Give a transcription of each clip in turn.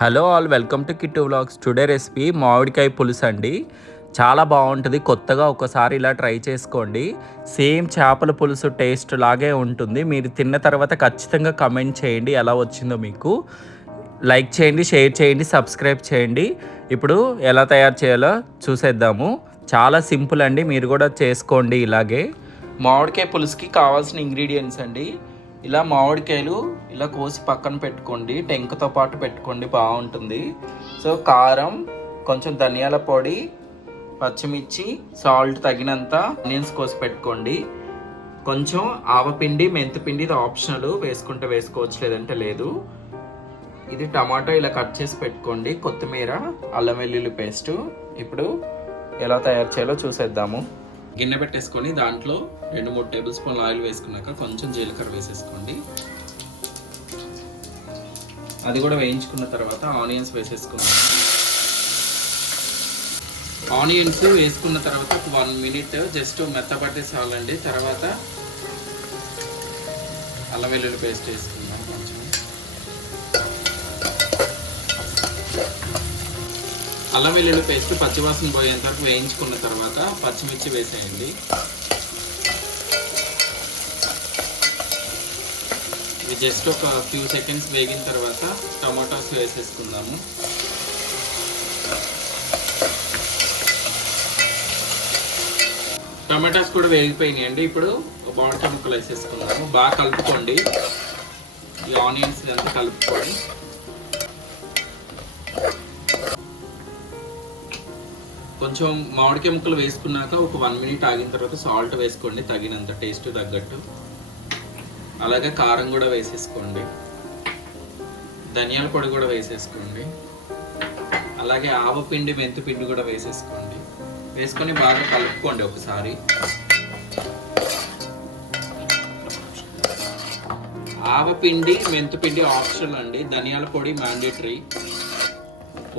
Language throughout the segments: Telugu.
Hello all, welcome to Kittu vlogs. Today recipe మామిడికాయ పులుసు అండి. చాలా బాగుంటుంది. కొత్తగా ఒకసారి ఇలా ట్రై చేసుకోండి. సేమ్ చేపల పులుసు టేస్ట్ లాగే ఉంటుంది. మీరు తిన్న తర్వాత ఖచ్చితంగా కమెంట్ చేయండి ఎలా వచ్చిందో మీకు. లైక్ చేయండి, షేర్ చేయండి, సబ్స్క్రైబ్ చేయండి. ఇప్పుడు ఎలా తయారు చేయాలో చూసేద్దాము. చాలా సింపుల్ అండి, మీరు కూడా చేసుకోండి ఇలాగే. మామిడికాయ పులుసుకి కావాల్సిన ఇంగ్రీడియంట్స్ అండి. ఇలా మామిడికాయలు ఇలా కోసి పక్కన పెట్టుకోండి, టెంకతో పాటు పెట్టుకోండి, బాగుంటుంది. సో కారం, కొంచెం ధనియాల పొడి, పచ్చిమిర్చి, సాల్ట్ తగినంత, ఆనియన్స్ కోసి పెట్టుకోండి. కొంచెం ఆవపిండి, మెంతిపిండి, ఇది ఆప్షనల్, వేసుకుంటే వేసుకోవచ్చు లేదంటే లేదు. ఇది టమాటో ఇలా కట్ చేసి పెట్టుకోండి. కొత్తిమీర, అల్లం వెల్లుల్లి పేస్టు. ఇప్పుడు ఎలా తయారు చేయాలో చూసేద్దాము. గిన్నె పెట్టేసుకొని దాంట్లో 2-3 టేబుల్ స్పూన్లు ఆయిల్ వేసుకున్నాక కొంచెం జీలకర్ర వేసేసుకోండి. అది కూడా వేయించుకున్న తర్వాత ఆనియన్స్ వేసేసుకున్నాం. ఆనియన్స్ వేసుకున్న తర్వాత 1 మినిట్ జస్ట్ మెత్తబట్టే చాలండి. తర్వాత అల్లం వెల్లుల్లి పేస్ట్ వేసుకుందాం. కొంచెం అల్లం వెల్లుల్లి పేస్ట్ పచ్చివాసన పోయేంత వరకు వేయించుకున్న తర్వాత పచ్చిమిర్చి వేసేయండి. ఇది జస్ట్ ఒక ఫ్యూ సెకండ్స్ వేగిన తర్వాత టమాటోస్ వేసేసుకుందాము. టమాటాస్ కూడా వేగిపోయినాయండి. ఇప్పుడు మామిడికాయ ముక్కలు వేసేసుకుందాము. బాగా కలుపుకోండి. ఈ ఆనియన్స్ అంతా కలుపుకొని కొంచెం మామిడికాయ ముక్కలు వేసుకున్నాక ఒక 1 మినిట్ ఆగిన తర్వాత సాల్ట్ వేసుకోండి తగినంత, టేస్ట్ తగ్గట్టు. అలాగే కారం కూడా వేసేసుకోండి, ధనియాల పొడి కూడా వేసేసుకోండి, అలాగే ఆవపిండి, మెంతిపిండి కూడా వేసేసుకోండి. వేసుకొని బాగా కలుపుకోండి ఒకసారి. ఆవపిండి, మెంతిపిండి ఆప్షనల్ అండి, ధనియాల పొడి మ్యాండేటరీ.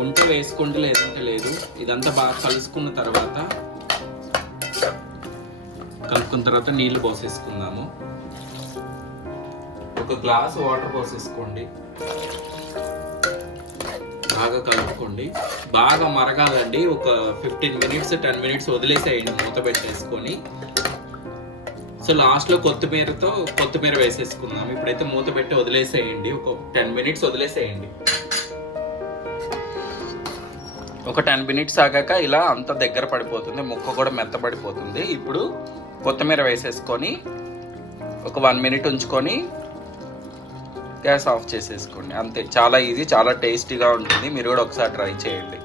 ఉంటే వేసుకోండి లేదంటే లేదు. ఇదంతా బాగా కలుపుకున్న తర్వాత నీళ్లు పోసేసుకుందాము. ఒక గ్లాస్ వాటర్ పోసేసుకోండి. బాగా కలుపుకోండి. బాగా మరగాలండి. ఒక 15 మినిట్స్ 10 మినిట్స్ వదిలేసేయండి మూత పెట్టేసుకొని. సో లాస్ట్లో కొత్తిమీర వేసేసుకుందాం. ఇప్పుడైతే మూత పెట్టి వదిలేసేయండి. ఒక 10 మినిట్స్ వదిలేసేయండి. ఒక 10 మినిట్స్ ఆగాక ఇలా అంత దగ్గర పడిపోతుంది, ముక్క కూడా మెత్తపడిపోతుంది. ఇప్పుడు కొత్తిమీర వేసేసుకొని ఒక 1 మినిట్ ఉంచుకొని గ్యాస్ ఆఫ్ చేసేసుకోండి. అంతే, చాలా ఈజీ, చాలా టేస్టీగా ఉంటుంది. మీరు కూడా ఒకసారి ట్రై చేయండి.